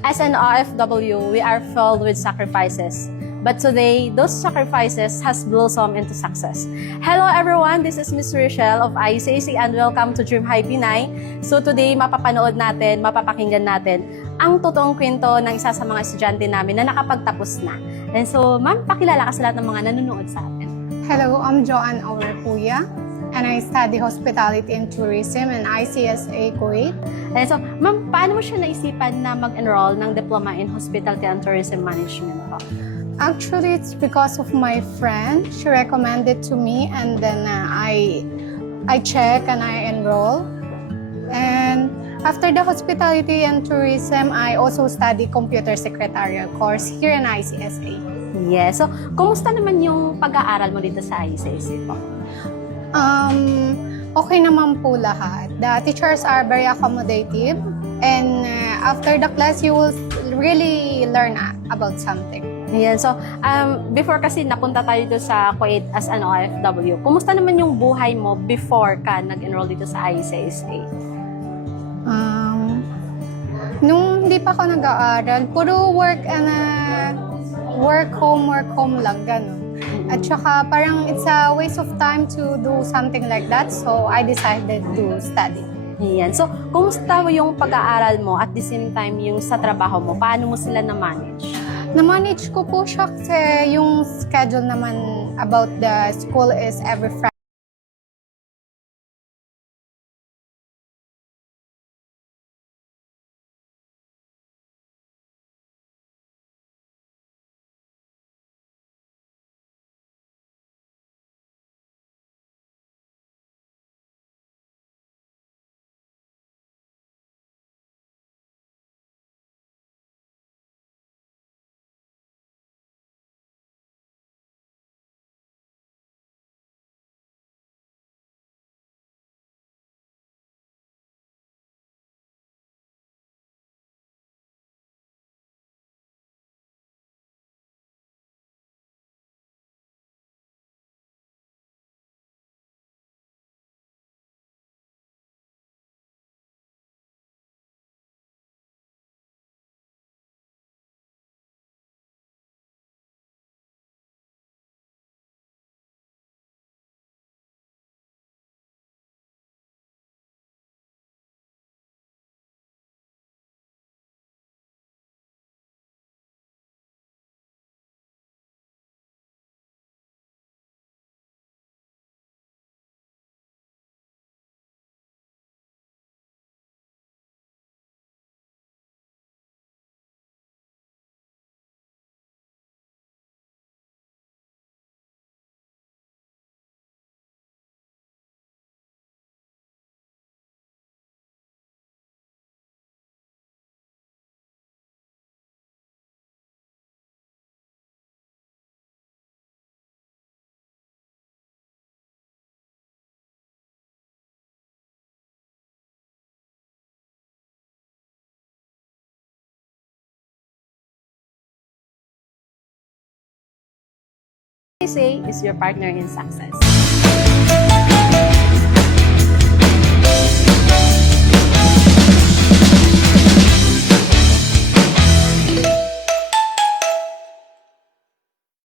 As an OFW, we are filled with sacrifices. But today, those sacrifices has blossomed into success. Hello everyone, this is Ms. Rochelle of ICAC and welcome to Dream High Pinay. So today, mapapanood natin, mapapakinggan natin ang totoong kwento ng isa sa mga estudyante namin na nakapagtapos na. And so, ma'am, pakilala ka sa lahat ng mga nanonood sa atin. Hello, I'm Joanne Aurapuya, and I study Hospitality and Tourism in ICSA Kuwait. And so, ma'am, paano mo siya naisipan na mag-enroll ng Diploma in Hospitality and Tourism Management po? Actually, it's because of my friend. She recommended to me, and then I check and I enroll. And after the Hospitality and Tourism, I also study Computer Secretarial course here in ICSA. Yes. So, kumusta naman yung pag-aaral mo dito sa ICAC po? Okay naman po lahat. The teachers are very accommodative, and after the class, you will really learn about something. Ayan. So, before kasi napunta tayo dito sa Kuwait as an OFW, kumusta naman yung buhay mo before ka nag-enroll dito sa ICAC? Nung hindi pa ako nag-aaral, puro work home lang, gano'n. At saka parang it's a waste of time to do something like that, so I decided to study. Ayan. So, kumusta yung pag-aaral mo at the same time yung sa trabaho mo? Paano mo sila na-manage? Na-manage ko po siya kasi yung schedule naman about the school is every Friday. ICAC is your partner in success.